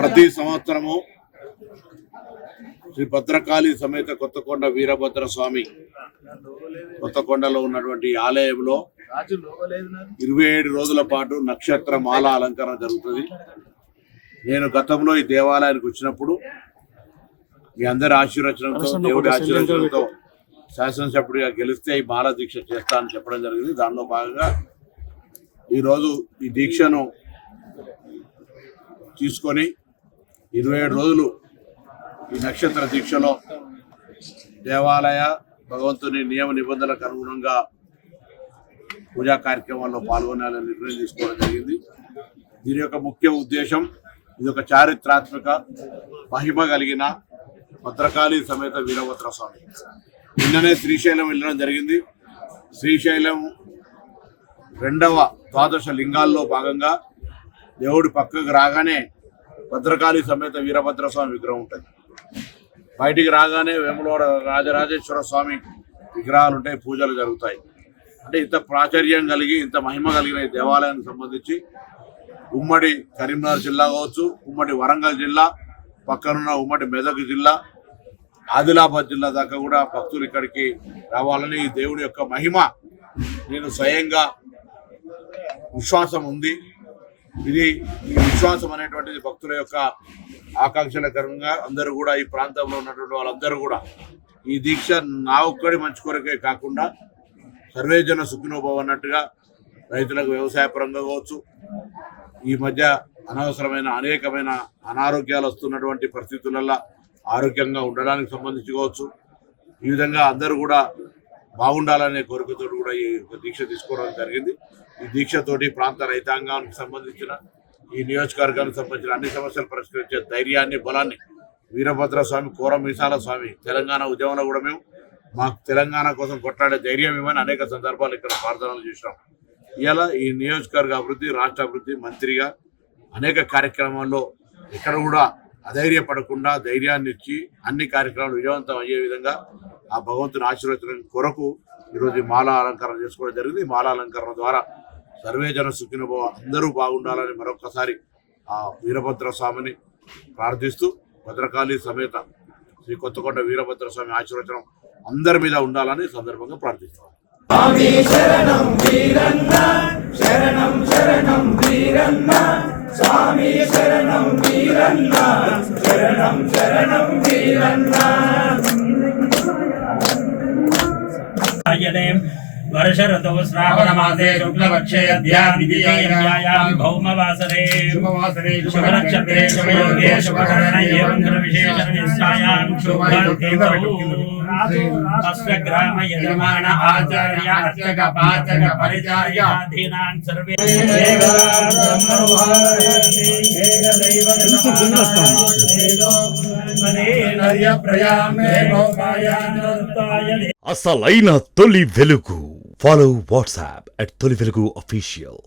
ప్రతి సంవత్సరము శ్రీ భద్రకాళి సమేత కొత్తకొండ వీరభద్ర స్వామి కొత్తకొండలో ఉన్నటువంటి ఆలయంలో 27 రోజుల పాటు నక్షత్ర మాల అలంకరణ జరుగుతుంది. నేను గతంలో ఈ దేవాలయానికి వచ్చినప్పుడు మీ అందరి ఆశీర్వచనంతో, దేవుడి ఆశీర్వచనంతో శాసనసభ్యుడిగా గెలిస్తే ఈ మాల దీక్ష చేస్తానని చెప్పడం జరిగింది. దానిలో భాగంగా ఈరోజు ఈ దీక్షను తీసుకొని 27 రోజులు ఈ నక్షత్ర దీక్షలో దేవాలయ భగవంతుని నియమ నిబంధనలకు అనుగుణంగా పూజా కార్యక్రమాల్లో పాల్గొనాలని నిర్ణయం తీసుకోవడం జరిగింది. దీని యొక్క ముఖ్య ఉద్దేశం, ఇది ఒక చారిత్రాత్మక మహిమ కలిగిన భద్రకాళి సమేత వీరభద్ర స్వామి. నిన్ననే శ్రీశైలం వెళ్ళడం జరిగింది. శ్రీశైలం 2వ ద్వాదశ లింగాల్లో భాగంగా దేవుడి పక్కకు రాగానే భద్రకాళి సమేత వీరభద్ర స్వామి విగ్రహం ఉంటుంది. బయటికి రాగానే వేములవాడ రాజరాజేశ్వర స్వామి విగ్రహాలు ఉంటాయి, పూజలు జరుగుతాయి. అంటే ఇంత ప్రాచుర్యం కలిగి, ఇంత మహిమ కలిగిన ఈ దేవాలయానికి సంబంధించి ఉమ్మడి కరీంనగర్ జిల్లా కావచ్చు, ఉమ్మడి వరంగల్ జిల్లా, పక్కనున్న ఉమ్మడి మెదక్ జిల్లా, ఆదిలాబాద్ జిల్లా దాకా కూడా భక్తులు ఇక్కడికి రావాలని, ఈ దేవుడి యొక్క మహిమ నేను స్వయంగా విశ్వాసం ఉంది. ఈ విశ్వాసం అనేటువంటిది భక్తుల యొక్క ఆకాంక్షల కారణంగా అందరూ కూడా, ఈ ప్రాంతంలో ఉన్నటువంటి వాళ్ళందరూ కూడా ఈ దీక్ష నా ఒక్కడి మంచి కొరకే కాకుండా సర్వేజన సుఖినోభవ అన్నట్టుగా రైతులకు వ్యవసాయ పరంగా కావచ్చు, ఈ మధ్య అనవసరమైన అనేకమైన అనారోగ్యాలు వస్తున్నటువంటి పరిస్థితులలో ఆరోగ్యంగా ఉండడానికి సంబంధించి కావచ్చు, ఈ విధంగా అందరూ కూడా బాగుండాలనే కోరికతో కూడా ఈ దీక్ష తీసుకోవడం జరిగింది. ఈ దీక్షతోటి ప్రాంత రైతాంగానికి సంబంధించిన, ఈ నియోజకవర్గానికి సంబంధించిన అన్ని సమస్యలు పరిష్కరించే ధైర్యాన్ని, బలాన్ని వీరభద్ర స్వామి, కోరమీసాల స్వామి తెలంగాణ ఉద్యమంలో కూడా మేము మాకు తెలంగాణ కోసం కొట్లాడే ధైర్యం ఇవ్వని అనేక సందర్భాలు ఇక్కడ ప్రార్థనలు చేసినాం. ఇలా ఈ నియోజకవర్గ అభివృద్ధి, రాష్ట్ర అభివృద్ధి మంత్రిగా అనేక కార్యక్రమాల్లో ఇక్కడ కూడా అధైర్యపడకుండా ధైర్యాన్ని ఇచ్చి అన్ని కార్యక్రమాలు విజయవంతం అయ్యే విధంగా ఆ భగవంతుని ఆశీర్వచనం కొరకు ఈరోజు మాల అలంకరణ చేసుకోవడం జరిగింది. ఈ మాల అలంకరణ ద్వారా సర్వేజన సుఖినభవ, అందరూ బాగుండాలని మరొకసారి ఆ వీరభద్ర స్వామిని ప్రార్థిస్తూ, భద్రకాళి సమేత శ్రీ కొత్తకొండ వీరభద్ర స్వామి ఆశీర్వచనం అందరి మీద ఉండాలని సందర్భంగా ప్రార్థిస్తాం. స్వామి శరణం వీరన్న, శరణం శరణం వీరన్న, స్వామి శరణం వీరన్న, శరణం శరణం వీరన్న. वर्षऋतौ श्रावणमासे शुक्लपक्षे अध्यात्मिकीयायां भौमवासरे शुभनक्षत्रे शुभयोगे शुभकरणे एवं विशेषनिष्ठायां शुभतिथौ अस्य ग्राम यजमान आचार्य अर्चक पाचक परिचार्याधीनान् सर्वे అసలైన తొలి వెలుగు. Follow WhatsApp @తొలి వెలుగు official.